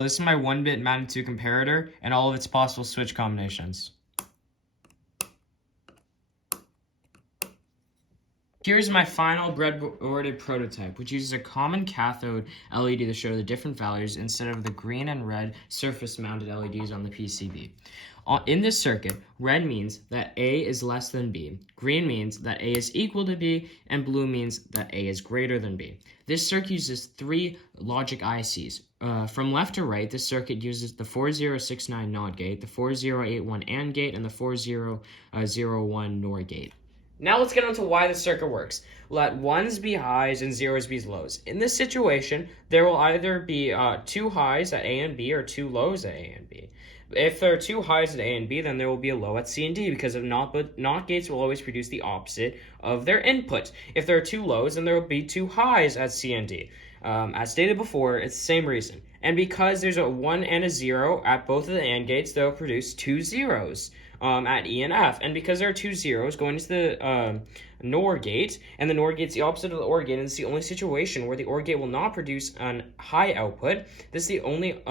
This is my 1-bit Magnitude Comparator and all of its possible switch combinations. Here's my final breadboarded prototype, which uses a common cathode LED to show the different values instead of the green and red surface-mounted LEDs on the PCB. In this circuit, red means that A is less than B, green means that A is equal to B, and blue means that A is greater than B. This circuit uses 3 logic ICs. From left to right, this circuit uses the 4069 NOT gate, the 4081 AND gate, and the 4001 NOR gate. Now let's get on to why the circuit works. Let 1s be highs and 0s be lows. In this situation, there will either be 2 highs at A and B or 2 lows at A and B. If there are 2 highs at A and B, then there will be a low at C and D because of NOT gates will always produce the opposite of their input. If there are 2 lows, then there will be 2 highs at C and D. As stated before, it's the same reason. And because there's a 1 and a 0 at both of the AND gates, they'll produce 2 zeros. At E and F. And because there are 2 zeros going into the NOR gate, and the NOR gate's the opposite of the OR gate, and it's the only situation where the OR gate will not produce a high output. This is the only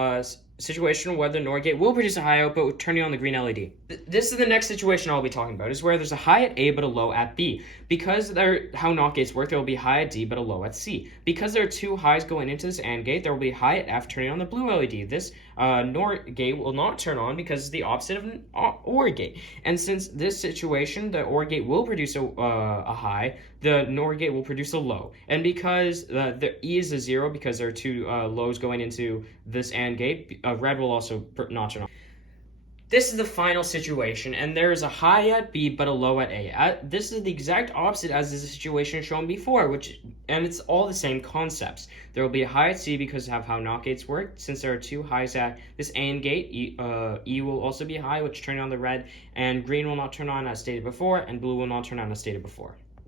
situation where the NOR gate will produce a high output with turning on the green LED. This is the next situation I'll be talking about, is where there's a high at A but a low at B. Because how NOT gates work, there will be high at D but a low at C. Because there are 2 highs going into this AND gate, there will be high at F turning on the blue LED. This NOR gate will not turn on because it's the opposite of an OR gate. And since this situation, the OR gate will produce a high, the NOR gate will produce a low. And because the E is a 0 because there are 2 lows going into this AND gate, red will also not turn on. This is the final situation, and there is a high at B but a low at A. This is the exact opposite as the situation shown before, and it's all the same concepts. There will be a high at C because of how NOT gates work. Since there are 2 highs at this AND gate, E will also be high, which turns on the red, and green will not turn on as stated before, and blue will not turn on as stated before.